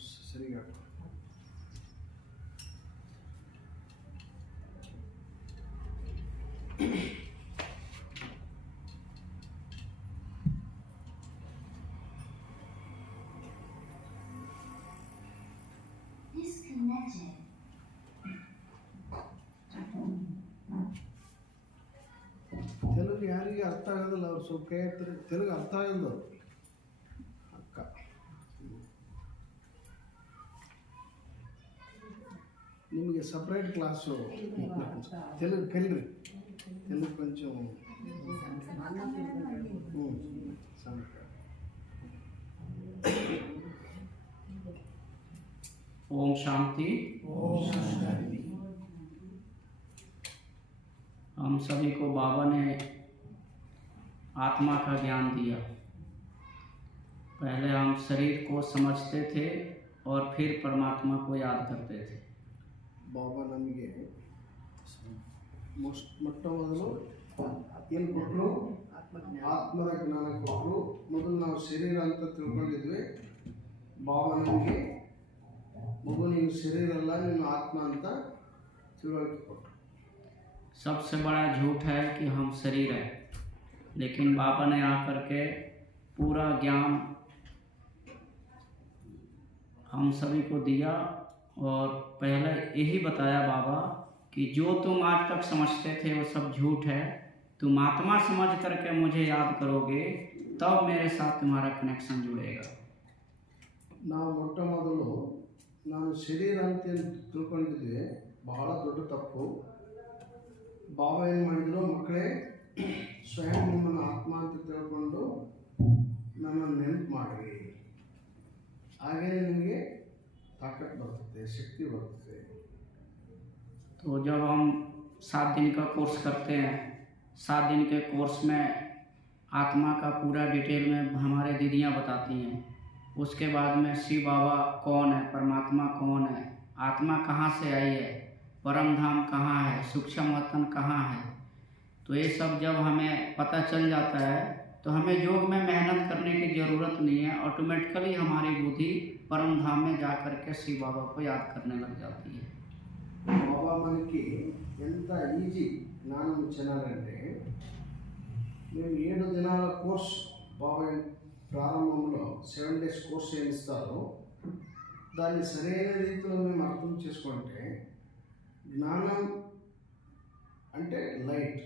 ಸರಿಯಾಗ Disconnected. Telugu ಯಾರಿಗೆ ಅರ್ಥ ಆಗೋದಿಲ್ಲ ಅವ್ರು ಸ್ವಲ್ಪ ಕೈ ಎತ್ತರ ತೆಲುಗು ಅರ್ಥ ಆಗೋದು ಅಕ್ಕ ನಿಮಗೆ ಸಪ್ರೇಟ್ ಕ್ಲಾಸು తెలుగు ಕಲೀರಿ తెలుగు కొంచెం ओम शांति। हम सभी को बाबा ने आत्मा का ज्ञान दिया। पहले हम शरीर को समझते थे और फिर परमात्मा को याद करते थे। ಬಾಬಾ ನಮಗೆ ಮೊಟ್ಟ ಮೊದಲು ಏನು ಕೊಟ್ಟರು? ಆತ್ಮದ ಜ್ಞಾನ ಕೊಟ್ಟರು. ಮೊದಲು ನಾವು ಶರೀರ ಅಂತ ತಿಳ್ಕೊಂಡಿದ್ವಿ. ಬಾಬಾ ನಮಗೆ ಮಗು ನೀನು ಶರೀರ ಅಲ್ಲ, ನೀನು ಆತ್ಮ ಅಂತ ತಿಳುವಳಿಕೆ ಕೊಟ್ಟರು. सबसे बड़ा झूठ है कि हम शरीर है, लेकिन बाबा ने आकर के पूरा ज्ञान हम सभी को दिया। और पहले यही बताया बाबा कि जो तुम आज तक समझते थे वो सब झूठ है। तुम आत्मा समझ करके मुझे याद करोगे तब मेरे साथ तुम्हारा कनेक्शन जुड़ेगा। ನಾವು ಮೊಟ್ಟ ಮೊದಲು ನಾನು ಶರೀರ ಅಂತ ತಿಳ್ಕೊಂಡಿದ್ವಿ, ಬಹಳ ದೊಡ್ಡ ತಪ್ಪು. ಬಾಬಾ ಏನು ಮಾಡಿದ್ರು? ಮಕ್ಕಳೇ, ಸ್ವಯಂ ನಿಮ್ಮನ್ನು ಆತ್ಮ ಅಂತ ತಿಳ್ಕೊಂಡು ನನ್ನನ್ನು ನೆನಪು ಮಾಡಿರಿ, ಹಾಗೇ ನಿಮಗೆ ताकत बढ़ते, शक्ति बढ़ते। तो जब हम 7 दिन का कोर्स करते हैं, 7 दिन के कोर्स में आत्मा का पूरा डिटेल में हमारे दीदियाँ बताती हैं। उसके बाद में शिव बाबा कौन है, परमात्मा कौन है, आत्मा कहाँ से आई है, परम धाम कहाँ है, सूक्ष्म वतन कहाँ है। तो ये सब जब हमें पता चल जाता है तो हमें योग में मेहनत करने की ज़रूरत नहीं है। ऑटोमेटिकली हमारी बुद्धि परम धाम में जा कर के शिव बाबा को याद करने लग जाती है। బాబా మనకి ఎంత ఈజీ జ్ఞానం ఇచ్చినారంటే, మేము 7 దినాల కోర్స్ బాబా ప్రారంభంలో 7 days కోర్స్ చేయిస్తారో దాన్ని సరైన రీతిలో మేము అర్థం చేసుకుంటే, జ్ఞానం అంటే లైట్,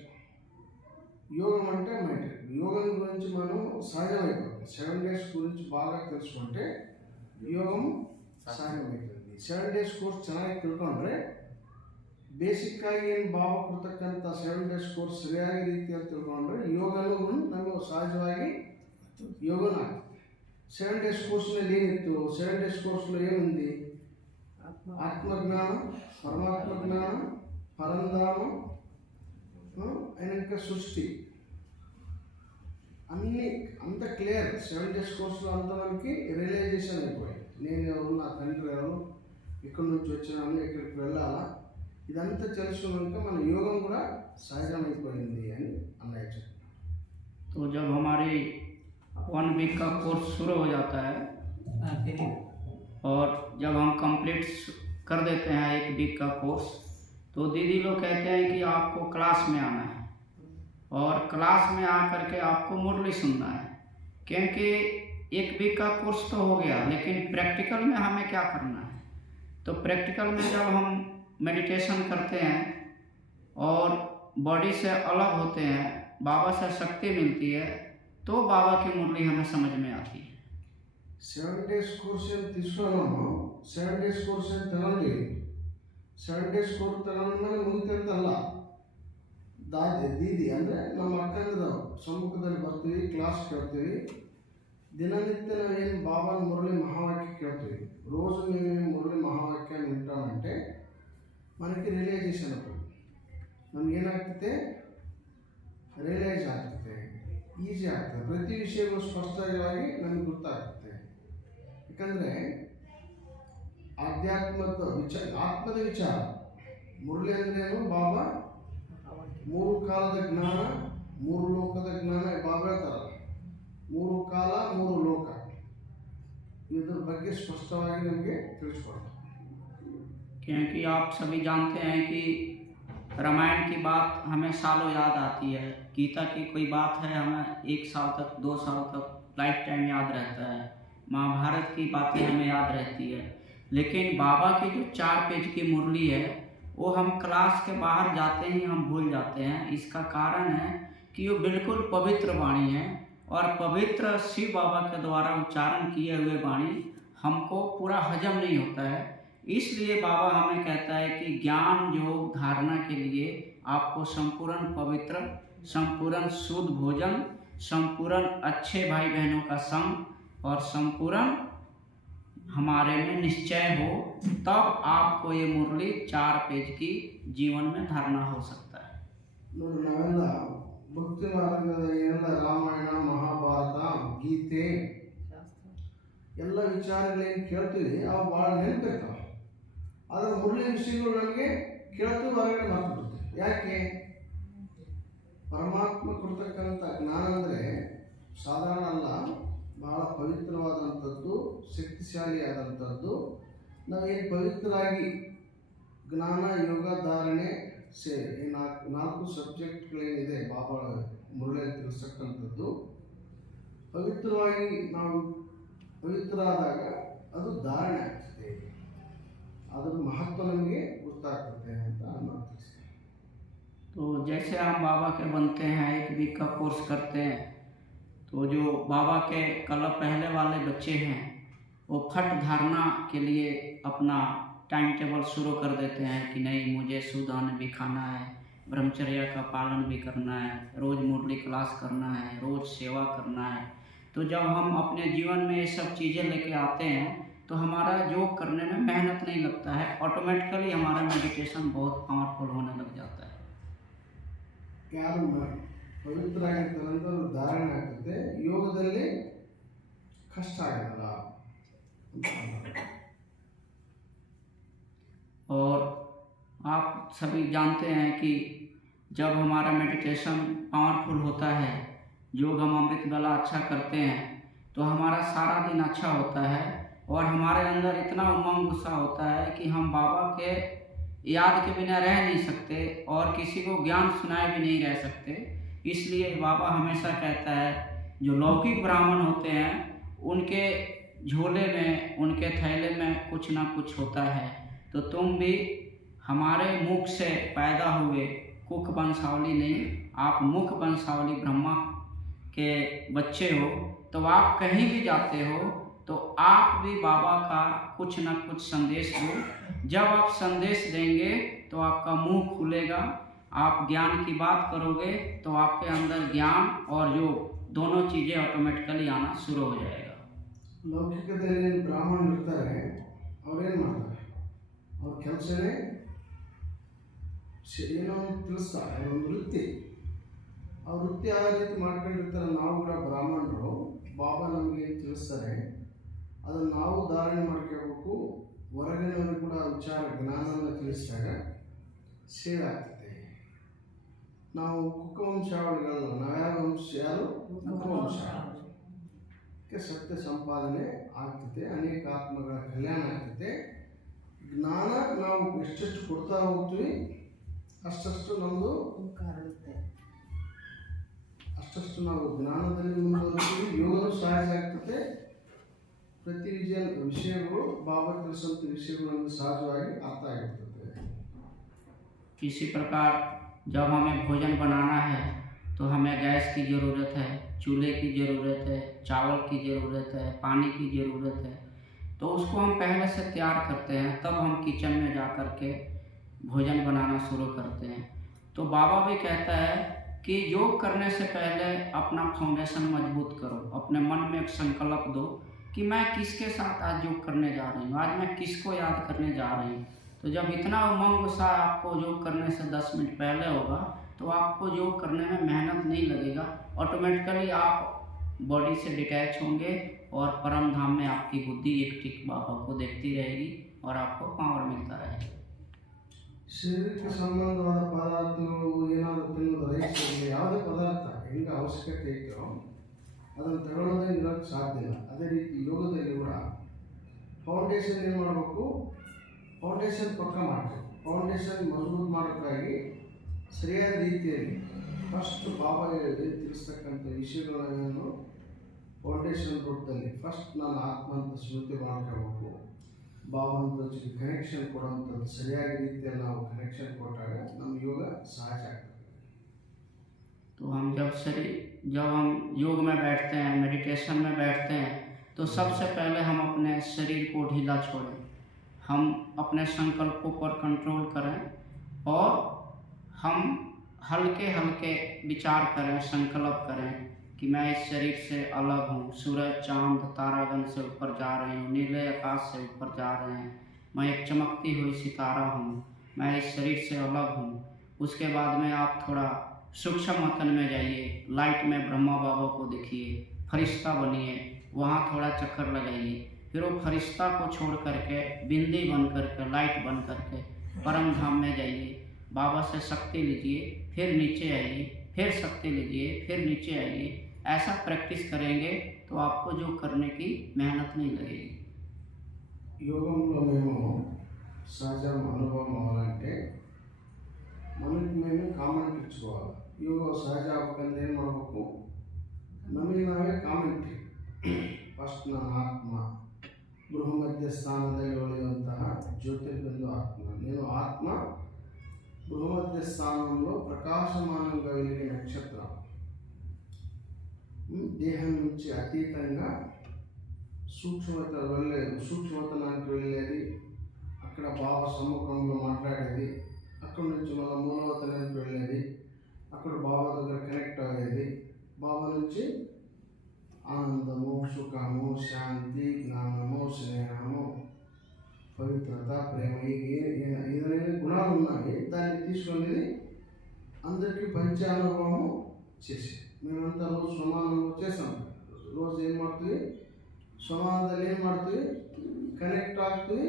యోగం అంటే మైండ్. యోగం గురించి మనం సహజమైపోతుంది. 7 days గురించి బాగా తెలుసుకుంటే ಯೋಗಂ ಸಹಜವಾಗ್ತದೆ. 7 days ಕೋರ್ಸ್ ಚೆನ್ನಾಗಿ ತಿಳ್ಕೊಂಡ್ರೆ ಬೇಸಿಕ್ಕಾಗಿ ಏನು ಬಾಬಾ ಕೊಡ್ತಕ್ಕಂಥ 7 days ಕೋರ್ಸ್ ಸರಿಯಾಗಿ ರೀತಿಯಲ್ಲಿ ತಿಳ್ಕೊಂಡ್ರೆ ಯೋಗನೂ ನಮಗೆ ಸಹಜವಾಗಿ ಯೋಗನ ಆಗ್ತದೆ. 7 days ಕೋರ್ಸ್ನಲ್ಲಿ ಏನಿತ್ತು? 7 days ಕೋರ್ಸ್లో ఏముంది? ఆత్మజ్ఞానం, పరమాత్మ జ్ఞానం, పరంధామం, అయినాక సృష్టి, అన్నీ అంత క్లియర్. 7 days కోర్సులో అంతా మనకి రియలైజేషన్ అయిపోయింది. నేను ఎవరు, నా తండ్రి ఎవరు, ఇక్కడి నుంచి వచ్చినాను, ఇక్కడికి వెళ్ళాలా, ఇదంతా తెలుసుకున్నాక మన యోగం కూడా సహజమైపోయింది అని అన్నయ్య చెప్పారు. तो जब हमारी 1 week का कोर्स शुरू हो जाता है और जब हम कंप्लीट कर देते हैं 1 week का कोर्स, तो दीदी लोग कहते हैं कि आपको क्लास में आना है और क्लास में आकर के आपको मुरली सुनना है। क्योंकि 1 week का कोर्स तो हो गया, लेकिन प्रैक्टिकल में हमें क्या करना है? तो प्रैक्टिकल में जब हम मेडिटेशन करते हैं और बॉडी से अलग होते हैं, बाबा से शक्ति मिलती है, तो बाबा की मुरली हमें समझ में आती है। 7 days కోర్స్ ఏం తీసుకున్నాము, 7 days కోర్స్ ఏం ತಗೊಂಡು 7 days ಕೋರ್ಸ್ ತಗೊಂಡ್ಮೇಲೆ ಮುಗಿತಂತಲ್ಲ. ದೀದಿ ಅಂದರೆ ನಮ್ಮ ಅಕ್ಕಂದ್ರ ಸಮ್ಮುಖದಲ್ಲಿ ಬರ್ತೀವಿ, ಕ್ಲಾಸ್ ಕೇಳ್ತೀವಿ. ದಿನನಿತ್ಯ ನಾವೇನು ಬಾಬಾನ ಮುರಳಿ ಮಹಾವಾಕ್ಯ ಕೇಳ್ತೀವಿ. రోజు మేము మురళి మహావాక్యాన్ని వింటామంటే మనకి ರಿಯಲೈಸೇಷನ್ ಆಗ್ತದೆ. ನಮಗೇನಾಗ್ತದೆ? ರಿಯಲೈಸ್ ಆಗ್ತದೆ, ಈಸಿ ಆಗ್ತದೆ. ಪ್ರತಿ ವಿಷಯಗಳು ಸ್ಪಷ್ಟವಾಗಿ ನಮಗೆ ಗೊತ್ತಾಗ್ತದೆ. ಯಾಕಂದರೆ ಆತ್ಮದ ವಿಚಾರ. ಮುರಳಿ ಅಂದ್ರೇನು? ಬಾಬಾ 3 ಕಾಲದ ಜ್ಞಾನ, 3 ಲೋಕದ ಜ್ಞಾನ. ಬಾಬಾ ಹೇಳ್ತಾರಲ್ಲ, 3 ಕಾಲ 3 ಲೋಕ. ಇದ್ರ ಬಗ್ಗೆ ಸ್ಪಷ್ಟವಾಗಿ ನಮಗೆ ತಿಳಿಸ್ಕೊಡ್ತಾರೆ. क्योंकि आप सभी जानते हैं कि रामायण की बात हमें सालों याद आती है, गीता की कोई बात है हमें 1 साल तक 2 साल तक लाइफ टाइम याद रहता है, महाभारत की बातें हमें याद रहती है। लेकिन बाबा की जो 4 पेज की मुरली है वो हम क्लास के बाहर जाते ही हम भूल जाते हैं। इसका कारण है कि वो बिल्कुल पवित्र वाणी है और पवित्र शिव बाबा के द्वारा उच्चारण किए हुए वाणी हमको पूरा हजम नहीं होता है। इसलिए बाबा हमें कहता है कि ज्ञान योग धारणा के लिए आपको संपूर्ण पवित्र, संपूर्ण शुद्ध भोजन, संपूर्ण अच्छे भाई बहनों का संग और संपूर्ण हमारे में निश्चय हो, तब आपको ये मुरली 4 पेज की जीवन में धारणा हो सकता है। ನೋಡಿ, ನಾವೆಲ್ಲ ಭಕ್ತಿ ಮಾರ್ಗದ ಎಲ್ಲ ರಾಮಾಯಣ ಮಹಾಭಾರತ ಗೀತೆ ಎಲ್ಲ ವಿಚಾರಗಳೇನು ಕೇಳ್ತೀವಿ ಅವು ಭಾಳ ನೆನಪಿರ್ತಾವೆ. ಅದರ ಮುರಳಿ ವಿಷಯಗಳು ನಮಗೆ ಕೇಳ್ತೀವಿ, ಹೊರಗಡೆ ಮರ್ತುಬಿಡ್ತೀವಿ. ಯಾಕೆ? ಪರಮಾತ್ಮ ಕೊಡ್ತಕ್ಕಂಥ ಜ್ಞಾನ ಅಂದರೆ ಸಾಧಾರಣ ಅಲ್ಲ, ಭಾಳ ಪವಿತ್ರವಾದಂಥದ್ದು, ಶಕ್ತಿಶಾಲಿಯಾದಂಥದ್ದು. ನಾವೇನು ಪವಿತ್ರರಾಗಿ ಜ್ಞಾನ ಯೋಗ ಧಾರಣೆ ಸೇರಿ ಈ 4 ಸಬ್ಜೆಕ್ಟ್ಗಳೇನಿದೆ ಬಾಬಾ ಮುರಳಿಯಲ್ಲಿ ತಿಳಿಸ್ತಕ್ಕಂಥದ್ದು, ಪವಿತ್ರವಾಗಿ ನಾವು ಪವಿತ್ರರಾದಾಗ ಅದು ಧಾರಣೆ ಆಗ್ತದೆ, ಅದರ ಮಹತ್ವ ನಮಗೆ ಗೊತ್ತಾಗ್ತದೆ ಅಂತ ನಾನು ತಿಳಿಸ್ತೇನೆ. तो जैसे हम बाबा के बनते हैं, 1 वीक का कोर्स करते हैं, तो जो बाबा के कल पहले वाले बच्चे हैं वो फट धारणा के लिए अपना टाइम टेबल शुरू कर देते हैं कि नहीं, मुझे शुद्ध अन्न भी खाना है, ब्रह्मचर्य का पालन भी करना है, रोज़ मुरली क्लास करना है, रोज़ सेवा करना है। तो जब हम अपने जीवन में ये सब चीज़ें लेके आते हैं तो हमारा योग करने में मेहनत नहीं लगता है, ऑटोमेटिकली हमारा मेडिटेशन बहुत पावरफुल होने लग जाता है। ಯಾರು ಪವಿತ್ರ ಆಗಿರ್ತಾರಂತ ಧಾರಣೆ ಆಗ್ತದೆ, ಯೋಗದಲ್ಲಿ ಕಷ್ಟ ಆಗಲ್ಲ. और आप सभी जानते हैं कि जब हमारा मेडिटेशन पावरफुल होता है, योग हम अमृत वाला अच्छा करते हैं, तो हमारा सारा दिन अच्छा होता है और हमारे अंदर इतना उमंग गुस्सा होता है कि हम बाबा के याद के बिना रह नहीं सकते और किसी को ज्ञान सुनाए भी नहीं रह सकते। इसलिए बाबा हमेशा कहता है, जो लौकिक ब्राह्मण होते हैं उनके झोले में, उनके थैले में कुछ ना कुछ होता है, तो तुम भी हमारे मुख से पैदा हुए कुक वंशावली नहीं, आप मुख वंशावली ब्रह्मा के बच्चे हो, तो आप कहीं भी जाते हो तो आप भी बाबा का कुछ न कुछ संदेश दो। जब आप संदेश देंगे तो आपका मुंह खुलेगा, आप ज्ञान की बात करोगे तो आपके अंदर ज्ञान और योग दोनों चीज़ें ऑटोमेटिकली आना शुरू हो जाएगा। ಲೌಕಿಕದಲ್ಲಿ ಬ್ರಾಹ್ಮಣರು ಇರ್ತಾರೆ, ಅವ್ರೇನು ಮಾಡ್ತಾರೆ, ಅವ್ರ ಕೆಲಸನೇ ಏನೋ ತಿಳಿಸ್ತಾರೆ, ಒಂದು ವೃತ್ತಿ, ಆ ವೃತ್ತಿ ಆ ರೀತಿ ಮಾಡ್ಕೊಂಡಿರ್ತಾರೆ. ನಾವು ಕೂಡ ಬ್ರಾಹ್ಮಣರು, ಬಾಬಾ ನಮಗೆ ತಿಳಿಸ್ತಾರೆ, ಅದನ್ನು ನಾವು ಧಾರಣೆ ಮಾಡ್ಕೋಬೇಕು. ಹೊರಗಿನವರು ಕೂಡ ವಿಚಾರ ಜ್ಞಾನವನ್ನು ತಿಳಿಸಿದಾಗ ಸೇವೆ ಆಗ್ತದೆ. ನಾವು ಕುಕ್ಕವಂಶಾವಳಿಗಳಲ್ಲ, ನಾವ್ಯಾವ ವಂಶ, ಯಾರು ಕುಕ್ಕವಂಶ, ಸತ್ಯ ಸಂಪಾದನೆ ಆಗ್ತದೆ, ಅನೇಕ ಆತ್ಮಗಳ ಕಲ್ಯಾಣ ಆಗ್ತದೆ. ಜ್ಞಾನ ನಾವು ಎಷ್ಟೆಷ್ಟು ಕೊಡ್ತಾ ಹೋಗ್ತೀವಿ ಅಷ್ಟಷ್ಟು ನಮ್ಮದು ಅಷ್ಟಷ್ಟು ನಾವು ಜ್ಞಾನದಲ್ಲಿ ಮುಂದುವರಿತೀವಿ, ಯೋಗನೂ ಸಹಜ ಆಗ್ತದೆ. ಪ್ರತಿ ವಿಷಯಗಳು ಬಾಬಾ ತಿಳಿಸುವಂಥ ವಿಷಯಗಳು ನಮಗೆ ಸಹಜವಾಗಿ ಅರ್ಥ ಆಗಿರ್ತದೆ. इसी प्रकार जब हमें भोजन बनाना है तो हमें गैस की ज़रूरत है, चूल्हे की ज़रूरत है, चावल की ज़रूरत है, पानी की ज़रूरत है। तो उसको हम पहले से तैयार करते हैं, तब हम किचन में जा कर के भोजन बनाना शुरू करते हैं। तो बाबा भी कहता है कि योग करने से पहले अपना फाउंडेशन मजबूत करो, अपने मन में एक संकल्प दो कि मैं किसके साथ आज योग करने जा रही हूँ, आज मैं किसको याद करने जा रही हूँ। तो जब इतना उमंग उत्साह आपको योग करने से 10 मिनट पहले होगा तो आपको योग करने में मेहनत नहीं लगेगा, ऑटोमेटिकली आप बॉडी से डिटैच होंगे और परम धाम में आपकी बुद्धि एक टिक बाबा को देखती रहेगी और आपको पावर मिलता रहेगा। ಶರೀರಕ್ಕೆ ಸಂಬಂಧವಾದ ಪದಾರ್ಥಗಳು ಏನಾದರೂ ತಿನ್ನೋದು, ರೈಸ್ ಆಗಲಿ, ಯಾವುದೇ ಪದಾರ್ಥ ಹೆಂಗೆ ಅವಶ್ಯಕತೆ ಇತ್ತೋ ಅದನ್ನು ತಗೊಳ್ಳೋದೇ ಇರೋಕ್ಕೆ ಸಾಧ್ಯ ಇಲ್ಲ. ಅದೇ ರೀತಿ ಯೋಗದಲ್ಲಿ ಕೂಡ ಫೌಂಡೇಶನ್ ಏನು ಮಾಡಬೇಕು, ಫೌಂಡೇಶನ್ ಪಕ್ಕ ಮಾಡಬೇಕು. ಫೌಂಡೇಶನ್ ಮಜಬೂತ್ ಮಾಡೋಕ್ಕಾಗಿ ಸರಿಯಾದ ರೀತಿಯಲ್ಲಿ ಫಸ್ಟ್ ಬಾಬಾ ತಿಳಿಸ್ತಕ್ಕಂಥ ವಿಷಯಗಳನ್ನು ಫೌಂಡೇಶನ್ ರೂಪದಲ್ಲಿ ಫಸ್ಟ್ ನಾನು ಆತ್ಮ ಅಂತ ಸ್ಮೃತಿ ಮಾಡ್ಕೋಬೇಕು. ಬಾಬಾನ ಜೊತೆ ಕನೆಕ್ಷನ್ ಕೊಡುವಂಥದ್ದು ಸರಿಯಾದ ರೀತಿಯಲ್ಲಿ ನಾವು ಕನೆಕ್ಷನ್ ಕೊಟ್ಟಾಗ ನಮ್ಮ ಯೋಗ ಸಹಜ ಆಗ್ತದೆ. तो हम जब हम योग में बैठते हैं, मेडिटेशन में बैठते हैं, तो सबसे पहले हम अपने शरीर को ढीला छोड़ें, हम अपने संकल्पों पर कंट्रोल करें और हम हल्के हल्के विचार करें, संकल्प करें कि मैं इस शरीर से अलग हूँ, सूरज चांद तारागण से ऊपर जा रहे हूँ, नीले आकाश से ऊपर जा रहे हैं, मैं एक चमकती हुई सितारा हूँ, मैं इस शरीर से अलग हूँ। उसके बाद में आप थोड़ा सूक्ष्म मतन में जाइए, लाइट में ब्रह्मा बाबा को देखिए, फरिश्ता बनिए, वहाँ थोड़ा चक्कर लगाइए, फिर वो फरिश्ता को छोड़ करके बिंदी बन करके लाइट बन करके परम धाम में जाइए, बाबा से शक्ति लीजिए, फिर नीचे आइए, फिर शक्ति लीजिए, फिर नीचे आइए। ऐसा प्रैक्टिस करेंगे तो आपको जो करने की मेहनत नहीं लगेगी। యోగంలో మేము సహజ అనుభవం అవ్వాలంటే మనకి మేము కామెంట్ ఇచ్చుకోవాలి. ಯೋಗ ಸಹಜ ಆಗ್ಬೇಕಂದ್ರೆ ಏನು ಮಾಡಬೇಕು, ನಮಗೆ ನಾವೇ ಕಾಮೆಂಟ್ರಿ. ಫಸ್ಟ್ ನನ್ನ ಆತ್ಮ ಬೃಹಮಧ್ಯ ಸ್ಥಾನದಲ್ಲಿ ಉಳಿಯುವಂತಹ జ్యోతిర్బిందు ఆత్మ, నేను ఆత్మ బృహమధ్య స్థానంలో ప్రకాశమానంగా వెలిగే నక్షత్రం, దేహం నుంచి అతీతంగా సూక్ష్మతనానికి వెళ్ళేది, అక్కడ బాబా సముఖంలో మాట్లాడేది, అక్కడి నుంచి మళ్ళీ మూలవతనానికి వెళ్ళేది, అక్కడ బాబా దగ్గర కనెక్ట్ అయ్యేది, బాబా నుంచి ఆనందము, సుఖము, శాంతి, జ్ఞానము, స్నేహము, పవిత్రత, ప్రేమ, ఏదైనా గుణాలు ఉన్నాయి. దాన్ని తీసుకునేది అందరికీ పంచ అనుభవము చేసి ಮೇವಂತ ರೋಜು ಸಮಾನ చేసాం. రోజు ಏನು ಮಾಡ್ತೀವಿ, ಸಮಾನದಲ್ಲಿ ಏನು ಮಾಡ್ತೀವಿ, ಕನೆಕ್ಟ್ ಆಗ್ತೀವಿ.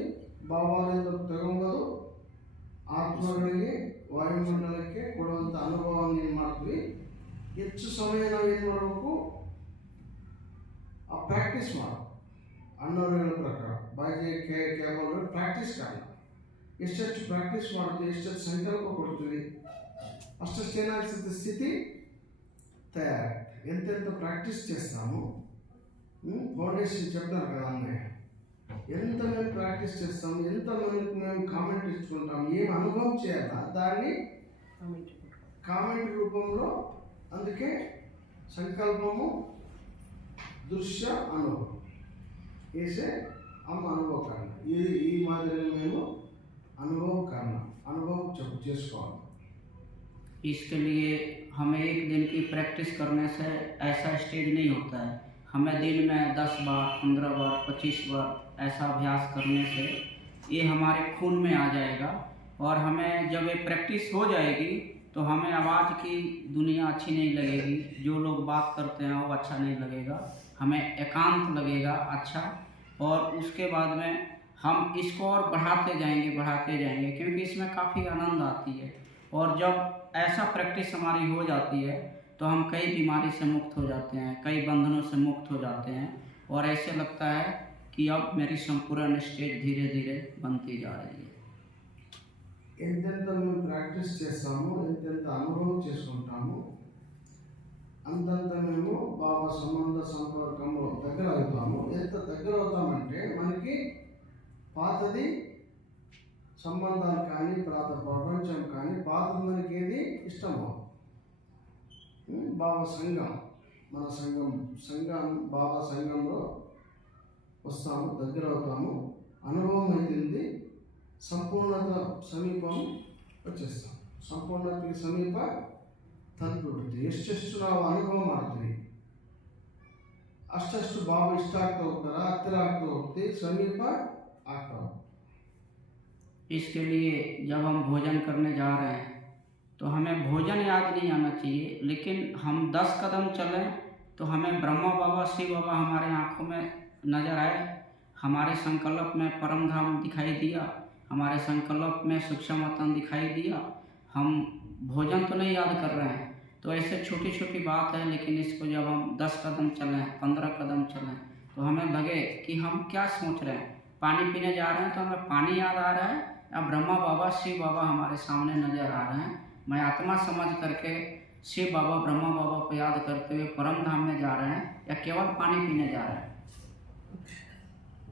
ಬಾಬಾದಿಂದ ತಗೊಂಬೋದು ಆತ್ಮಗಳಿಗೆ ವಾಯುಮಂಡಲಕ್ಕೆ ಕೊಡುವಂಥ ಅನುಭವವನ್ನು ಏನು ಮಾಡ್ತೀವಿ. ಹೆಚ್ಚು ಸಮಯ ನಾವು ಏನು ಮಾಡಬೇಕು, ಆ ಪ್ರಾಕ್ಟೀಸ್ ಮಾಡಬೇಕು. ಅನ್ನೋರು ಹೇಳೋ ಪ್ರಕಾರ ಬಾಯಿಗೆ ಕೇವಲ ಪ್ರಾಕ್ಟೀಸ್ ಕಾರಣ ಎಷ್ಟೆಷ್ಟು ಪ್ರಾಕ್ಟೀಸ್ ಮಾಡ್ತೀವಿ, ಎಷ್ಟೆಷ್ಟು ಸಂಕಲ್ಪ ಕೊಡ್ತೀವಿ, అష్టస్ట్ ఏనాల్సిన స్థితి తయారు. ఎంతెంత ప్రాక్టీస్ చేస్తాము, ఫౌండేషన్ చెప్తారు కదా అన్నయ్య, ఎంత మేము ప్రాక్టీస్ చేస్తాము, ఎంత మనకు మేము కామెంట్ ఇచ్చుకుంటాము, ఏం అనుభవం చేయాలా దాన్ని కామెంట్ రూపంలో. అందుకే సంకల్పము దృశ్య అనుభవం వేసే అమ్మ అనుభవ కారణ. ఇది ఈ మాదిరిగా మేము అనుభవం చేసుకోవాలి. इसके लिए हमें एक दिन की प्रैक्टिस करने से ऐसा स्टेज नहीं होता है। हमें दिन में 10 बार, 15 बार, 25 बार ऐसा अभ्यास करने से ये हमारे खून में आ जाएगा। और हमें जब ये प्रैक्टिस हो जाएगी तो हमें आवाज़ की दुनिया अच्छी नहीं लगेगी, जो लोग बात करते हैं वो अच्छा नहीं लगेगा, हमें एकांत लगेगा अच्छा। और उसके बाद में हम इसको और बढ़ाते जाएंगे क्योंकि इसमें काफ़ी आनंद आती है। और जब ऐसा प्रैक्टिस हमारी हो जाती है तो हम कई बीमारी से मुक्त हो जाते हैं, कई बंधनों से मुक्त हो जाते हैं और ऐसे लगता है कि अब मेरी संपूर्ण स्टेज धीरे धीरे बनती जा रही है। ఎంతెంత మేము ప్రాక్టీస్ చేస్తాము, ఎంతెంత అనుభవం చేసుకుంటాము, అంతంత మేము బాబా సంబంధ సంపర్కంలో దగ్గర అవుతాము. ఎంత దగ్గర అవుతామంటే మనకి పాతది సంబంధాలు కానీ పాత ప్రపంచం కానీ పాతది మనకి ఏది ఇష్టమో. బాబా సంఘం, మన సంఘం బాబా సంఘంలో వస్తాము, దగ్గర అవుతాము, అనుభవం అవుతుంది, సంపూర్ణత సమీపం వచ్చేస్తాం. ಸಂಪೂರ್ಣತೆಗೆ ಸಮೀಪ ತಂದುಬಿಡ್ತೀವಿ. ಎಷ್ಟೆಷ್ಟು ನಾವು ಅನುಭವ ಮಾಡ್ತೀವಿ ಅಷ್ಟಷ್ಟು ಬಾಬಾ ಇಷ್ಟ ಆಗ್ತಾ ಹೋಗ್ತಾರ, ಹತ್ತಿರ ಆಗ್ತಾ ಹೋಗ್ತೀವಿ, ಸಮೀಪ ಆಗ್ತಾ ಹೋಗ್ತೀವಿ. इसके लिए जब हम भोजन करने जा रहे हैं तो हमें भोजन याद नहीं आना चाहिए, लेकिन हम 10 कदम चलें तो हमें ब्रह्मा बाबा, शिव बाबा हमारे आँखों में नज़र आए, हमारे संकल्प में परम धाम दिखाई दिया, हमारे संकल्प में सूक्ष्मतन दिखाई दिया। हम भोजन तो नहीं याद कर रहे हैं, तो ऐसे छोटी छोटी बात है, लेकिन इसको जब हम 10 कदम चलें, 15 कदम चलें तो हमें लगे कि हम क्या सोच रहे हैं, पानी पीने जा रहे हैं तो हमें पानी याद आ रहा है या ब्रह्मा बाबा शिव बाबा हमारे सामने नजर आ रहे हैं। मैं आत्मा समझ करके शिव बाबा ब्रह्मा बाबा को याद करते हुए परम धाम में जा रहे हैं या केवल पानी पीने जा रहे हैं।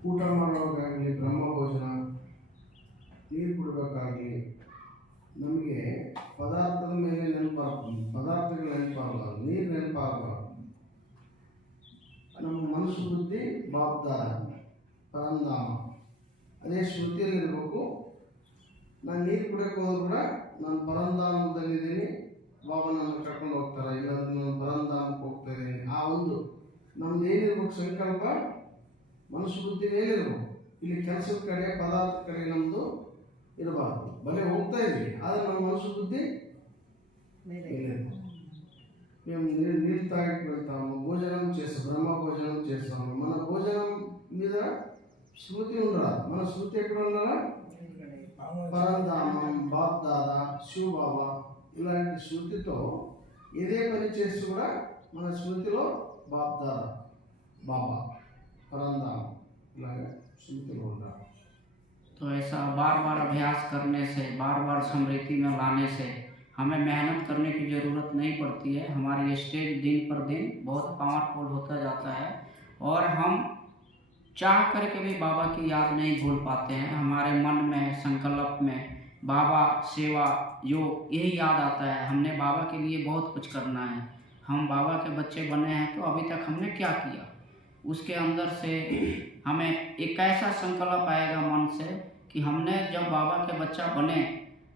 ಊಟ ಮಾಡುವಾಗಲಿ ಬ್ರಹ್ಮ ಭೋಜನ, ನೀರು ಕುಡಬೇಕಾಗಲಿ ನಮಗೆ ಪದಾರ್ಥದ ಮೇಲೆ ಪದಾರ್ಥಗಳು ನೆನಪಾಗಲ್ಲ, ನೀರು ನೆನಪಾಗಬಾರ್ದು. ನಮ್ಮ ಮನಸ್ಸು ಬುದ್ಧಿ ಬಾಬ್ದಾರ ಪರಂಧಾಮ ಅದೇ ಶ್ರುತಿಯಲ್ಲಿರಬೇಕು. ನಾನು ನೀರು ಕುಡಿಯೋಕೆ ಹೋದ್ರು ಕೂಡ ನಾನು ಪರಂಧಾಮದಲ್ಲಿದ್ದೀನಿ, ಬಾಬಾ ನನ್ನ ಕರ್ಕೊಂಡು ಹೋಗ್ತಾರೆ, ಇಲ್ಲಾಂದ್ರೆ ನಾನು ಪರಂಧಾಮಕ್ಕೆ ಹೋಗ್ತಾ ಇದ್ದೀನಿ. ಆ ಒಂದು ನಮ್ದು ಏನಿರ್ಬೇಕು ಸಂಕಲ್ಪ ಮನಸ್ಸು ಬುದ್ಧಿ ಮೇಲಿರ್ಬೇಕು. ಇಲ್ಲಿ ಕೆಲಸದ ಕಡೆ ಪದಾರ್ಥ ಕಡೆ ನಮ್ಮದು ఇరబాదు భలే అవుతాయి. అది మన మనసు బుద్ధి మేము నీళ్ళు తాగి వెళ్తాము, భోజనం చేస్తాం, బ్రహ్మ భోజనం చేస్తాము. మన భోజనం మీద స్మృతి ఉండాలి. మన స్మృతి ఎక్కడ ఉండాలా? పరంధామం, బాప్ దాదా, శివ బాబా ఇలాంటి స్మృతితో ఏదే పని చేసి కూడా మన స్మృతిలో బాప్ దాదా, బాబా, పరంధామం ఇలాగే స్మృతిలో ఉండాలి. तो ऐसा बार बार अभ्यास करने से, बार बार स्मृति में लाने से हमें मेहनत करने की ज़रूरत नहीं पड़ती है। हमारी स्टेज दिन पर दिन बहुत पावरफुल होता जाता है और हम चाह करके भी बाबा की याद नहीं भूल पाते हैं। हमारे मन में संकल्प में बाबा, सेवा, योग यही याद आता है। हमने बाबा के लिए बहुत कुछ करना है, हम बाबा के बच्चे बने हैं तो अभी तक हमने क्या किया, उसके अंदर से हमें एक ऐसा संकल्प आएगा मन से कि हमने जब बाबा के बच्चा बने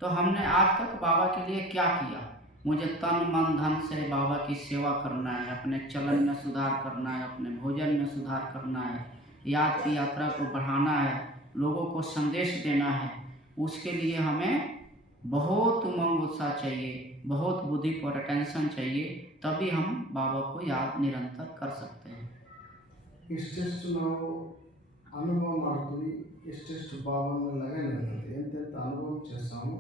तो हमने आज तक बाबा के लिए क्या किया। मुझे तन मन धन से बाबा की सेवा करना है, अपने चलन में सुधार करना है, अपने भोजन में सुधार करना है, याद की यात्रा को बढ़ाना है, लोगों को संदेश देना है। उसके लिए हमें बहुत उमंग उत्साह चाहिए, बहुत बुद्धि पर अटेंशन चाहिए, तभी हम बाबा को याद निरंतर कर सकते हैं। ಇಷ್ಟೆಷ್ಟು ನಾವು అనుభవం ಮಾಡ್ತೀವಿ, ఇష్టెಷ್ಟು బాబాను లగన్ ఉంటుంది. ఎంతెంత అనుభవం చేస్తాము,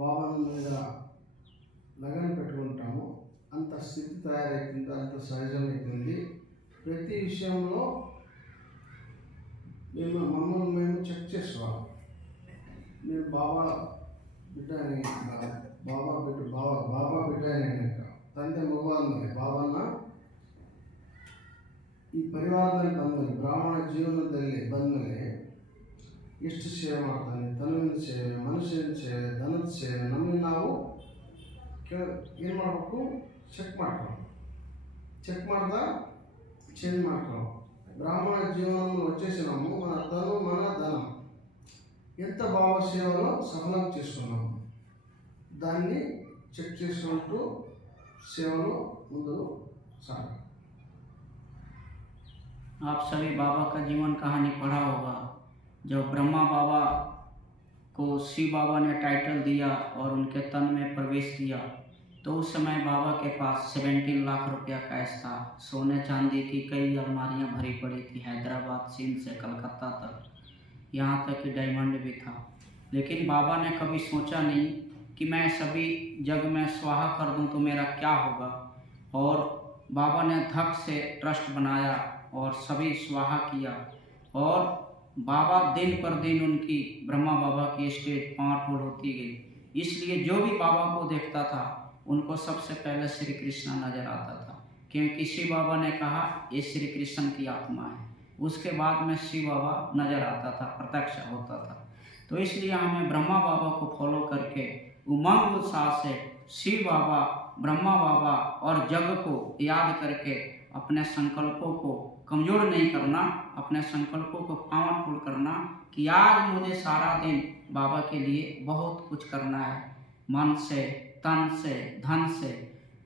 బాబాను మీద లగన్ పెట్టుకుంటాము, అంత స్థితి తయారైతుంది, అంత సహజమైతుంది. ప్రతి విషయంలో మమ్మల్ని మేము చెక్ చేసుకోవాలి. నేను బాబా బిడ్డ అని, బాబా బిడ్డ అని ತಂದೆ ಮಗು ಅಂದಮೇಲೆ ಬಾಬಾನ ಈ ಪರಿವಾರದಲ್ಲಿ ಬಂದಮೇಲೆ, ಬ್ರಾಹ್ಮಣ ಜೀವನದಲ್ಲಿ ಬಂದಮೇಲೆ ಎಷ್ಟು ಸೇವೆ ಮಾಡ್ತಾನೆ, ತನುವಿನ ಸೇವೆ, ಮನುಷ್ಯನ ಸೇವೆ, ಧನದ ಸೇವೆ, ನಮಗೆ ನಾವು ಏನು ಮಾಡಬೇಕು? ಚೆಕ್ ಮಾಡ್ತಾ చేంజ్ ಮಾಡ್ಕೊಳ್ಳೋ. బ్రాహ్మణ జీవనంలో వచ్చేసినాము, మన తను మన ధనం ఎంత భావ సేవలో సఫలం చేసుకున్నాము, దాన్ని చెక్ చేసుకుంటూ సేవలో ముందు సాగాలి. आप सभी बाबा का जीवन कहानी पढ़ा होगा। जब ब्रह्मा बाबा को शिव बाबा ने टाइटल दिया और उनके तन में प्रवेश किया तो उस समय बाबा के पास 17 लाख रुपया कैश था। सोने चांदी की कई अलमारियां भरी पड़ी थी, हैदराबाद, सिंध से कलकत्ता तक, यहाँ तक कि डायमंड भी था। लेकिन बाबा ने कभी सोचा नहीं कि मैं सभी जग में स्वाहा कर दूं तो मेरा क्या होगा। और बाबा ने धक से ट्रस्ट बनाया और सभी स्वाहा किया और बाबा दिन पर दिन उनकी ब्रह्मा बाबा की स्टेज पावरफुल होती गई। इसलिए जो भी बाबा को देखता था उनको सबसे पहले श्री कृष्ण नजर आता था, क्योंकि शिव बाबा ने कहा ये श्री कृष्ण की आत्मा है। उसके बाद में शिव बाबा नजर आता था, प्रत्यक्ष होता था। तो इसलिए हमें ब्रह्मा बाबा को फॉलो करके उमंग उत्साह से शिव बाबा, ब्रह्मा बाबा और जग को याद करके अपने संकल्पों को कमज़ोर नहीं करना, अपने संकल्पों को पावरफुल करना कि आज मुझे सारा दिन बाबा के लिए बहुत कुछ करना है, मन से, तन से, धन से।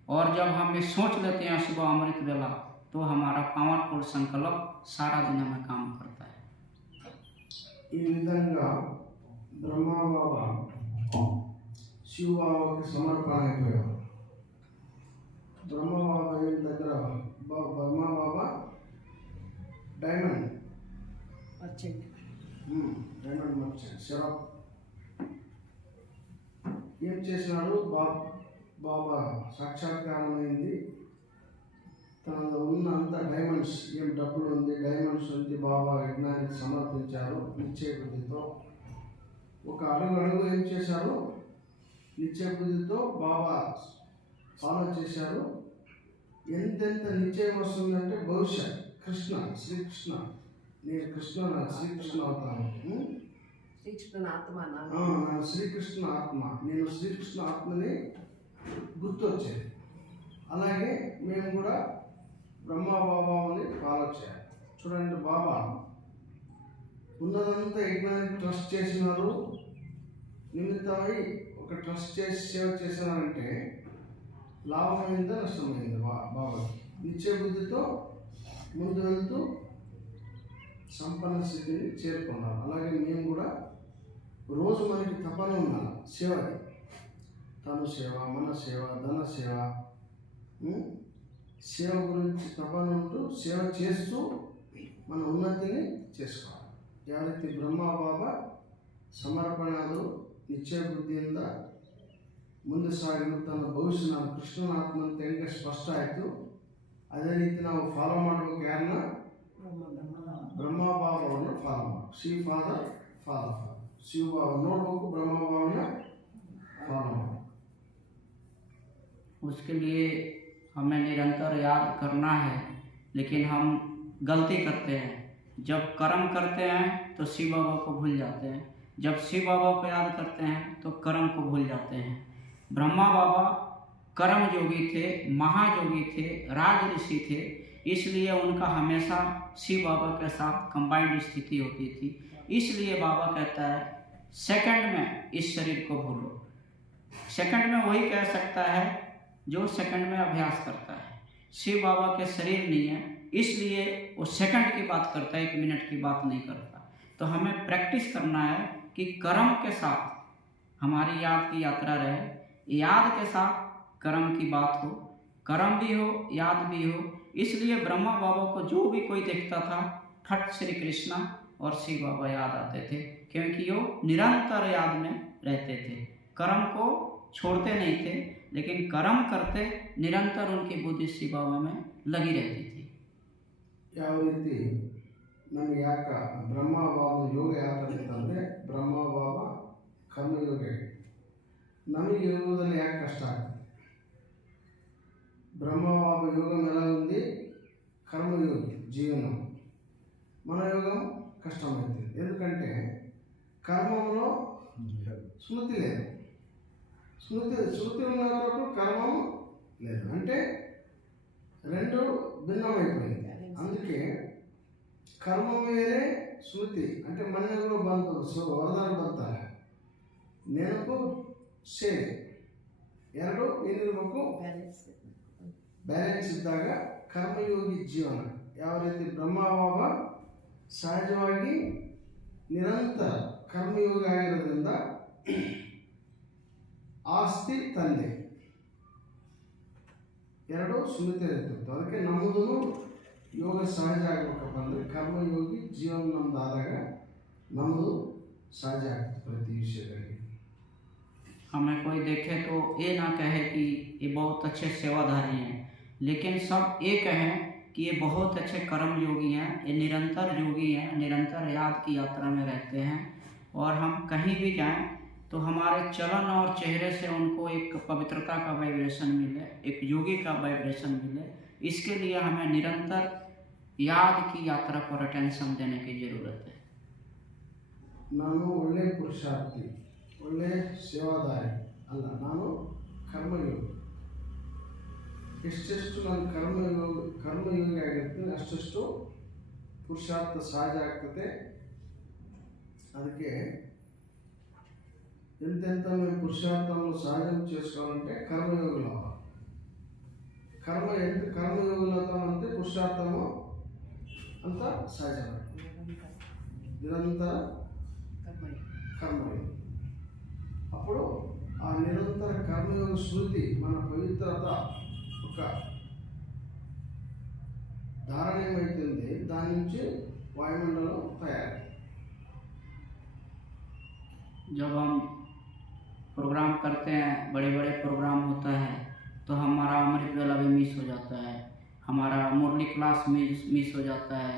और जब हम ये सोच लेते हैं सुबह अमृत वेला तो हमारा पावरफुल संकल्प सारा दिन हमें काम करता है। ఈ విధంగా బ్రహ్మ బాబా శివ బాబాకి సమర్పణ అయిపోయారు. బ్రహ్మ బాబా దగ్గర బ్రహ్మ బాబా డైమండ్ మర్చెంట్ షరఫ్ ఏం చేసినాడు? బాబా సాక్షాత్కారం అయింది. తన ఉన్నంత డైమండ్స్ ఏం డబ్బులు ఉంది డైమండ్స్ ఉంది బాబా యజ్ఞానికి సమర్పించారు నిశ్చయ బుద్ధితో. ఒక అడుగు ఏం చేశారు, నిశ్చయ బుద్ధితో బాబా ఫాలో చేశారు. ఎంతెంత నిశ్చయం వస్తుందంటే భవిష్యత్ కృష్ణ శ్రీకృష్ణ, నేను శ్రీకృష్ణ అవుతాను, నేను శ్రీకృష్ణ ఆత్మ, నేను శ్రీకృష్ణ ఆత్మని గుర్తొచ్చేది. అలాగే మేము కూడా బ్రహ్మ బాబాని ఫాలో చేయాలి. చూడండి, బాబా ఉన్నదంతా యజ్ఞానికి ట్రస్ట్ చేసినారు, నిమిత్తమై ఒక ట్రస్ట్ చేసి సేవ చేసినారంటే లాభమైందా నష్టమైంది బాబాకి. నిశ్చయ బుద్ధితో ముందు వెళ్తూ సంపన్న స్థితిని చేరుకున్నారు. అలాగే మేము కూడా రోజు మనకి తపన ఉండాలి సేవకి, తను సేవ, మన సేవ, ధన సేవ, సేవ గురించి తపన ఉంటూ సేవ చేస్తూ మన ఉన్నతిని చేసుకోవాలి. ಯಾವರೀತಿ ಬ್ರಹ್ಮ ಬಾಬಾ ಸಮರ್ಪಣಾದರು ನಿಶ್ಚಯ ಬುದ್ಧಿಯಿಂದ ಮುಂದೆ ಸಾಗಲು ತನ್ನ ಭವಿಷ್ಯ ನಾವು ಕೃಷ್ಣನ ಆತ್ಮ ಅಂತ ಹೆಂಗೆ ಸ್ಪಷ್ಟ ಆಯಿತು, ಅದೇ ರೀತಿ ನಾವು ಫಾಲೋ ಮಾಡಬೇಕು. ಯಾರನ್ನ? ಬ್ರಹ್ಮ ಬಾಬಾವನ್ನು ಫಾಲೋ ಮಾಡಬೇಕು. ಶ್ರೀ ಫಾದರ್ ಫಾಲೋ ಶಿವ ಬಾಬಾ ನೋಡ್ಬೇಕು, ಬ್ರಹ್ಮ ಬಾಬಾನ ಫಾಲೋ ಮಾಡಬೇಕು. उसके लिए हमें निरंतर याद करना है, लेकिन हम गलती करते हैं। जब कर्म करते हैं तो शिव बाबा को भूल जाते हैं, जब शिव बाबा को याद करते हैं तो कर्म को भूल जाते हैं। ब्रह्मा बाबा कर्म योगी थे, महायोगी थे, राज ऋषि थे, इसलिए उनका हमेशा शिव बाबा के साथ कंबाइंड स्थिति होती थी। इसलिए बाबा कहता है सेकंड में इस शरीर को भूलो। सेकंड में वही कह सकता है जो सेकंड में अभ्यास करता है। शिव बाबा के शरीर नहीं है, इसलिए वो सेकंड की बात करता है, 1 मिनट की बात नहीं करता। तो हमें प्रैक्टिस करना है कि कर्म के साथ हमारी याद की यात्रा रहे, याद के साथ कर्म की बात हो, कर्म भी हो याद भी हो। इसलिए ब्रह्मा बाबा को जो भी कोई देखता था ठट श्री कृष्णा और शिव बाबा याद आते थे, क्योंकि वो निरंतर याद में रहते थे, कर्म को छोड़ते नहीं थे, लेकिन कर्म करते निरंतर उनकी बुद्धि शिव बाबा में लगी रहती थी। ಯಾವ ರೀತಿ ನಮಗೆ ಯಾಕೆ ಬ್ರಹ್ಮ ಬಾಬಾ ಯೋಗ ಯಾವ ಥರ ಇತ್ತಂದರೆ, ಬ್ರಹ್ಮ ಬಾಬಾ ಕರ್ಮಯೋಗ, ನಮಗೆ ಯೋಗದಲ್ಲಿ ಯಾಕೆ ಕಷ್ಟ ಆಗ್ತದೆ? బ్రహ్మ బాబా యోగం ఎలా ఉంది? కర్మయోగి జీవనం. మన యోగం కష్టమవుతుంది, ఎందుకంటే కర్మంలో స్మృతి లేదు. శృతి ఉన్న చోటు కర్మం లేదు, అంటే రెండు భిన్నమైపోయింది. అందుకే ಕರ್ಮ ಮೇಲೆ ಸ್ಮೃತಿ అంటే ಮನೆಗಳು ಬಂತು, ವರದಾನ ಬರ್ತಾರೆ, ನೆನಪು ಸೇರಿ ಎರಡು ಏನಿರಬೇಕು, ಬ್ಯಾಲೆನ್ಸ್ ಇದ್ದಾಗ ಕರ್ಮಯೋಗಿ ಜೀವನ. ಯಾವ ರೀತಿ ಬ್ರಹ್ಮ ಬಾಬಾ ಸಹಜವಾಗಿ ನಿರಂತರ ಕರ್ಮಯೋಗಿ ಆಗಿರೋದ್ರಿಂದ ಆಸ್ತಿ ತಂದೆ ಎರಡು ಸ್ಮೃತಿ ಇರ್ತಿತ್ತು. ಅದಕ್ಕೆ ನಮ್ಮದು ಯೋಗ ಸಹಜ ಆಗಬೇಕಪ್ಪ ಅಂದರೆ ಕರ್ಮಯೋಗಿ ಜೀವನ ನಮ್ದಾದಾಗ ನಮ್ಮದು ಸಹಜ ಆಗ್ತದೆ ಪ್ರತಿ ವಿಷಯದಲ್ಲಿ. हमें कोई देखे तो ये ना कहे कि ये बहुत अच्छे सेवाधारी हैं, लेकिन सब ये कहें कि ये बहुत अच्छे कर्म योगी हैं, ये निरंतर योगी हैं, निरंतर याद की यात्रा में रहते हैं। और हम कहीं भी जाएं तो हमारे चलन और चेहरे से उनको एक पवित्रता का वाइब्रेशन मिले, एक योगी का वाइब्रेशन मिले। इसके लिए हमें निरंतर याद की यात्रा पर अटेंशन देने की ज़रूरत है। ನಾನು ಒಳ್ಳೆ ಪುರುಷಾರ್ಥಿ, ಒಳ್ಳೆ ಸೇವಾದಾರಿ ಅಲ್ಲ, ನಾನು ಕರ್ಮಯೋಗಿ. ಎಷ್ಟೆಷ್ಟು ನಾನು ಕರ್ಮಯೋಗಿ ಆಗಿರ್ತೀನಿ ಅಷ್ಟೆಷ್ಟು ಪುರುಷಾರ್ಥ ಸಹಜ ಆಗ್ತದೆ. ಅದಕ್ಕೆ ఎంతెంత మేము పురుషార్థంలో సహజం చేసుకోవాలంటే కర్మయోగులు అవ్వాలి. ఎంత కర్మయోగులు అవుతామంటే పురుషార్థము అంత సహజం, నిరంతర కర్మయోగి. అప్పుడు ఆ నిరంతర కర్మయోగ స్మృతి మన పవిత్రత ఒక ధారణ ఏమైతుంది, దాని నుంచి వాయుమండలం తయారు. जब हम प्रोग्राम करते हैं, बड़े बड़े प्रोग्राम होता है, तो हमारा अमृत वेला भी मिस हो जाता है। हमारा मुरली क्लास मिस हो जाता है,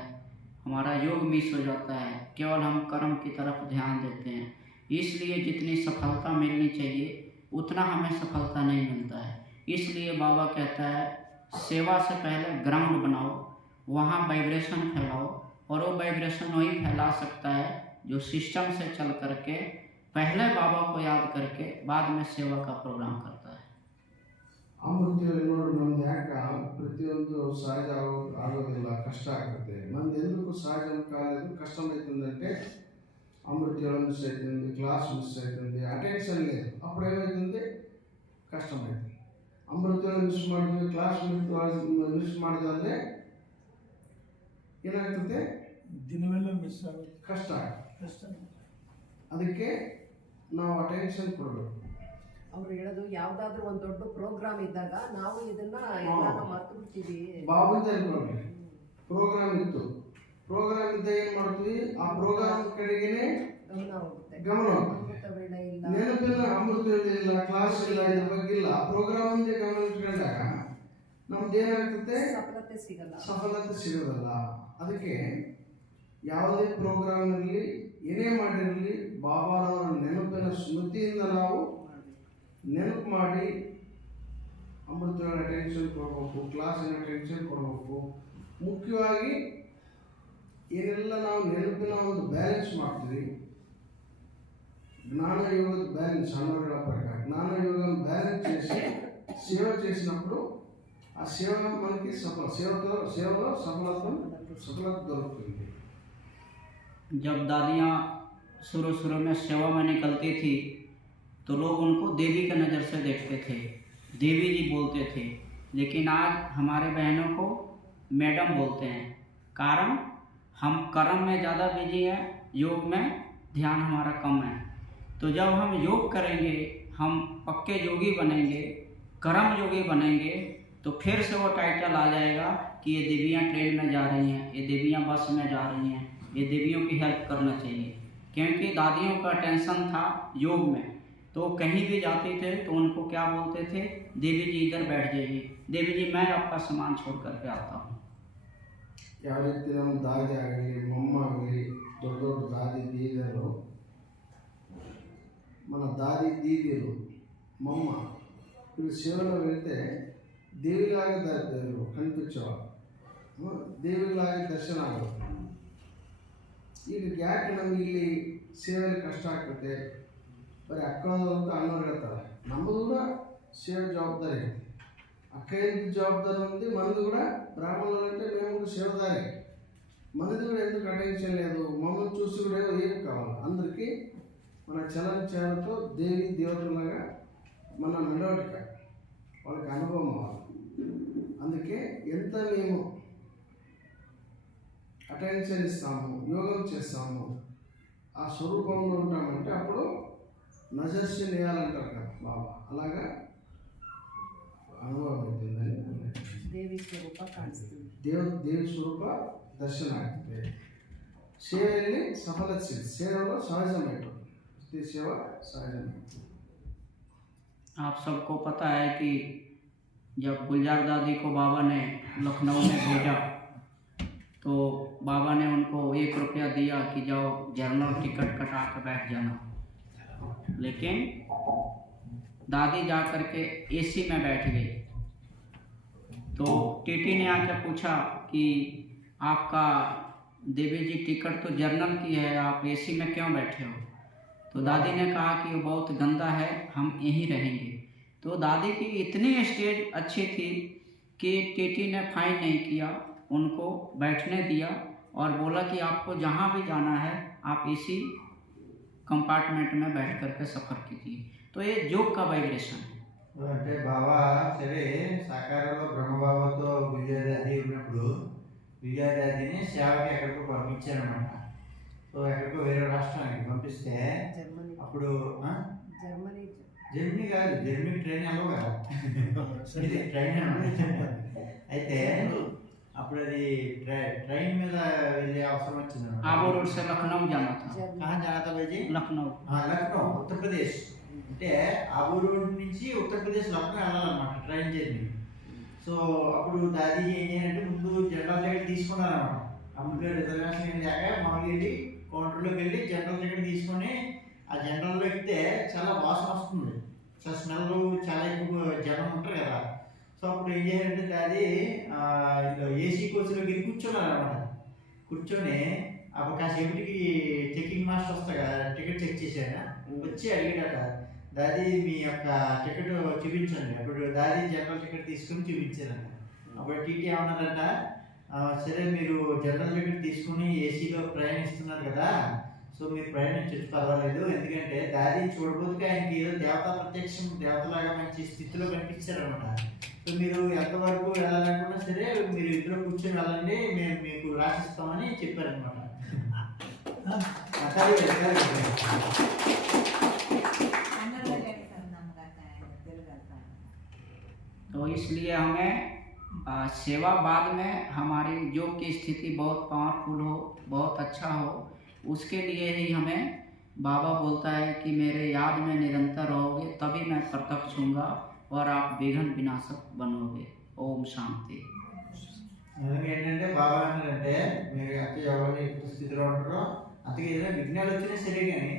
हमारा योग मिस हो जाता है, केवल हम कर्म की तरफ ध्यान देते हैं। इसलिए जितनी सफलता मिलनी चाहिए उतना हमें सफलता नहीं मिलता है। इसलिए बाबा कहता है सेवा से पहले ग्राउंड बनाओ, वहाँ वाइब्रेशन फैलाओ, और वो वाइब्रेशन वही फैला सकता है जो सिस्टम से चल करके पहले बाबा को याद करके बाद में सेवा का प्रोग्राम करता है। ಅಮೃತ ನೋಡಿ ನಮ್ದು ಯಾಕೆ ಪ್ರತಿಯೊಂದು ಸಹಜ ಆಗೋದಿಲ್ಲ, ಕಷ್ಟ ಆಗುತ್ತೆ. ನಮ್ದು ఎందుకు సహజం కాలేదు, కష్టం అవుతుందంటే అమృత్యం మిస్ అవుతుంది, క్లాస్ మిస్ అవుతుంది, అటెన్షన్ లేదు, అప్పుడు ఏమవుతుంది, కష్టమవుతుంది. ಅಮೃತ್యం ಮಿಸ್ ಮಾಡಿದ್ವಿ, ಕ್ಲಾಸ್ ಮಿಸ್ ಮಾಡಿದ್ವಿ ಅಂದರೆ ಏನಾಗ್ತದೆ, ದಿನವೆಲ್ಲ ಮಿಸ್ ಆಗುತ್ತೆ, ಕಷ್ಟ ಆಗುತ್ತೆ. ಅದಕ್ಕೆ ನಾವು ಅಟೆನ್ಷನ್ ಕೊಡಬೇಕು. ಅವ್ರು ಹೇಳೋದು ಯಾವುದಾದ್ರೂ ಒಂದು ದೊಡ್ಡ ಪ್ರೋಗ್ರಾಮ್ ಇದ್ದಾಗ ನಾವು ಇದನ್ನ ಎಲ್ಲಾನು ಮರ್ತು ಬಿಡ್ತೀವಿ. ಬಾಬುಂದಲ್ಲಿ ಪ್ರೋಗ್ರಾಮ್ ಇತ್ತು, ಪ್ರೋಗ್ರಾಮ್ ಇದ್ದ ಏನ್ ಮಾಡ್ತೀವಿ, ಆ ಪ್ರೋಗ್ರಾಮ್ ಕಡೆಗೇನೆ ಗಮನ ಹೋಗುತ್ತೆ. ನೆನಪಿನ ಅಮೃತ ಇಲ್ಲ, ಕ್ಲಾಸ್ ಇಲ್ಲ, ಇದ್ರ ಬಗ್ಗೆ ಇಲ್ಲ, ಪ್ರೋಗ್ರಾಮ್ ಒಂದೇ ಗಮನ ಇಟ್ಕೊಂಡಾಗ ನಮ್ದು ಏನಾಗ್ತದೆ, ಸಫಲತೆ ಸಿಗೋದಲ್ಲ. ಅದಕ್ಕೆ ಯಾವುದೇ ಪ್ರೋಗ್ರಾಮ್ ಇರಲಿ, ಏನೇ ಮಾಡಿರಲಿ, ಬಾಬಾರವರ ನೆನಪಿನ ಸ್ಮೃತಿಯಿಂದ ನಾವು ನೆನಪು ಮಾಡಿ ಅಮೃತಗಳ ಅಟೆನ್ಷನ್ ಕೊಡಬೇಕು, ಕ್ಲಾಸಿನ ಅಟೆನ್ಷನ್ ಕೊಡಬೇಕು. ಮುಖ್ಯವಾಗಿ ಏನೆಲ್ಲ ನಾವು ನೆನಪಿನ ಒಂದು ಬ್ಯಾಲೆನ್ಸ್ ಮಾಡ್ತೀವಿ, జ్ఞాన యోగ బ్యాలెన్స్ అన్నಗಳ ప్రకారం జ్ఞాన యోగం బ్యాలెన్స్ చేసి సేవ చేసినప్పుడు ఆ సేవ మనకి సేవలో సఫలత దొరుకుతుంది. जब दादियाँ शुरू में सेवा में निकलती थी तो लोग उनको देवी की नज़र से देखते थे, देवी जी बोलते थे। लेकिन आज हमारे बहनों को मैडम बोलते हैं, कारण हम कर्म में ज़्यादा बिजी हैं, योग में ध्यान हमारा कम है। तो जब हम योग करेंगे, हम पक्के योगी बनेंगे, कर्म योगी बनेंगे, तो फिर से वो टाइटल आ जाएगा कि ये देवियाँ ट्रेन में जा रही हैं, ये देवियाँ बस में जा रही हैं, ये देवियों की हेल्प करना चाहिए। क्योंकि दादियों का टेंशन था योग में, तो कहीं भी जाते थे तो उनको क्या बोलते थे, देवी जी इधर बैठ जाइए, देवी जी मैं आपका सामान छोड़ करके आता हूँ। ಯಾವ ರೀತಿ ನಮ್ಮ ದಾದಿ ಆಗಲಿ, ಮಮ್ಮ ಆಗಲಿ, ದೊಡ್ಡ ದೊಡ್ಡ ದಾದಿ ದೀದರು, మన దాది దీదీలు, మమ్మ, వీళ్ళు సేవలో వెళ్తే దేవిలాగా కనిపించేవాళ్ళు, ದೇವಿಗಳಾಗಿ ದರ್ಶನ ಆಗುತ್ತೆ. ಈಗ ಯಾಕೆ ನಮ್ಗೆ ಇಲ್ಲಿ ಸೇವೆಯಲ್ಲಿ ಕಷ್ಟ ಆಗ್ತದೆ, ಬರೀ ಅಕ್ಕನವರು ಅಂತ ಅಣ್ಣವ್ರು ಹೇಳ್ತಾರೆ. ನಮ್ಮದು ಕೂಡ ಸೇವೆ ಜವಾಬ್ದಾರಿ ಇದೆ, అక్క ఎందుకు జవాబుదారి ఉంది, మనది కూడా బ్రాహ్మణులు అంటే మేము కూడా సేవదారి, మనది కూడా ఎందుకు అటెన్షన్ లేదు, మమ్మల్ని చూసి కూడా ఏం కావాలి. అందరికీ మన చలనచాలతో దేవి దేవతలాగా మన నడవడిక వాళ్ళకి అనుభవం అవ్వాలి. అందుకే ఎంత మేము అటెన్షన్ ఇస్తాము, యోగం చేస్తాము, ఆ స్వరూపంలో ఉంటామంటే అప్పుడు నజర్షి నేయాలంటారు కదా బాబా, అలాగా ಅನುಭವ అవుతుందని ದೇವಿ ಸ್ವರೂಪ ಕಾಣಿಸ್ತೀವಿ, ದೇವಿ ಸ್ವರೂಪ ದರ್ಶನ ಆಗ್ತದೆ. ಸೇವೆಯಲ್ಲಿ ಸಫಲತೆ ಸಿಗುತ್ತೆ, ಸೇವೆలో ಸಹಜమైపోతుంది, ಸೇವಾ ಸಹಜమైపోతుంది. आप सबको पता है कि जब गुलजार दादी को बाबा ने लखनऊ में भेजा तो बाबा ने उनको 1 रुपया दिया कि जाओ जर्नल टिकट कटा के बैठ जाना। लेकिन दादी जा कर के एसी में बैठ गई। तो टीटी ने आकर पूछा कि आपका देवी जी टिकट तो जर्नल की है, आप एसी में क्यों बैठे हो? तो दादी ने कहा कि वो बहुत गंदा है, हम यहीं रहेंगे। तो दादी की इतनी स्टेज अच्छी थी कि टीटी ने फाइन नहीं किया, उनको बैठने दिया और बोला कि आपको जहाँ भी जाना है आप इसी कंपार्टमेंट में बैठ करके सफ़र कीजिए। तो ये योग का वाइब्रेशन है. అంటే బాబా సరే సాకారంలో బ్రహ్మబాబాతో విజయదాది ఉన్నప్పుడు విజయదాదిని సేవకి ఎక్కడికో పంపించారన్నమాట. సో ఎక్కడికో వేరే రాష్ట్రానికి పంపిస్తే అప్పుడు జర్మనీ కాదు, జర్మనీ ట్రైన్ వెళ్ళవు కదా, ట్రైన్ అయితే అప్పుడు అది ట్రైన్ మీద వెళ్ళే అవసరం వచ్చింది. आबू रोड से लखनऊ जाना था. कहाँ जाना था भाई जी? लखनऊ. లక్నో ఉత్తర ప్రదేశ్. అంటే ఆబూ రోడ్ నుంచి ఉత్తరప్రదేశ్ లక్నో వెళ్ళాలన్నమాట ట్రైన్ జర్నీ. సో అప్పుడు దాది ఏం చేయాలంటే ముందు జనరల్ టికెట్ తీసుకున్నారన్నమాట. అప్పుడు రిజర్వేషన్ ఏం లేక మామూలుగా వెళ్ళి కౌంటర్లోకి వెళ్ళి జనరల్ టికెట్ తీసుకొని ఆ జనరల్లో ఎక్కితే చాలా వాసన వస్తుంది, చాలా స్మెల్, చాలా ఎక్కువ జనం ఉంటారు కదా. సో అప్పుడు ఏం చేయాలంటే దాది ఏసీ కోచ్లోకి వెళ్ళి కూర్చున్నారన్నమాట. కూర్చొని అప్పుడు కాసేపటికి చెకింగ్ మాస్టర్ వస్తాయి కదా, టికెట్ చెక్ చేశాక వచ్చి అడిగాడట, దాది మీ యొక్క టికెట్ చూపించండి. అప్పుడు దాది జనరల్ టికెట్ తీసుకుని చూపించారంట. అప్పుడు టీటీ ఏమన్నారంట, సరే మీరు జనరల్ టికెట్ తీసుకుని ఏసీలో ప్రయాణిస్తున్నారు కదా, సో మీరు ప్రయాణించచ్చు పర్వాలేదు, ఎందుకంటే దాది చూడబోతుగా ఆయనకి ఏదో దేవతా ప్రత్యక్షం, దేవతలాగా మంచి స్థితిలో కనిపించారనమాట. సో మీరు ఎంతవరకు వెళ్ళాలనుకున్నా సరే మీరు ఇద్దరు కూర్చొని వెళ్ళండి, మేము మీకు రాసిస్తామని చెప్పారనమాట. तो इसलिए हमें सेवा बाद में हमारी योग की स्थिति बहुत पावरफुल हो, बहुत अच्छा हो, उसके लिए ही हमें बाबा बोलता है कि मेरे याद में निरंतर रहोगे तभी मैं प्रत्यक्ष होऊंगा और आप विघ्न विनाशक बनोगे. ओम शांति. ఏంటంటే బాబా అంటే మీరు ఎంత ఎవరి స్థితిలో ఉంటారో అంతగా ఏదైనా విఘ్నాలు వచ్చినా సరే కానీ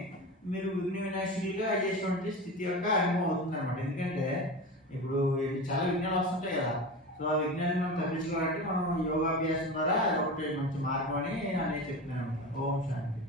మీరు విఘ్న వినాశకులుగా అయ్యేటువంటి స్థితి యొక్క అనుభవం అవుతుంది అనమాట. ఎందుకంటే ఇప్పుడు చాలా విఘ్నాలు వస్తుంటాయి కదా, సో ఆ విఘ్నాన్ని మనం తప్పించుకోవాలంటే మనం యోగాభ్యాసం ద్వారా ఒకటి మంచి మార్గం అని నేను అనేది చెప్తున్నాను అనమాట. ఓం శాంతి.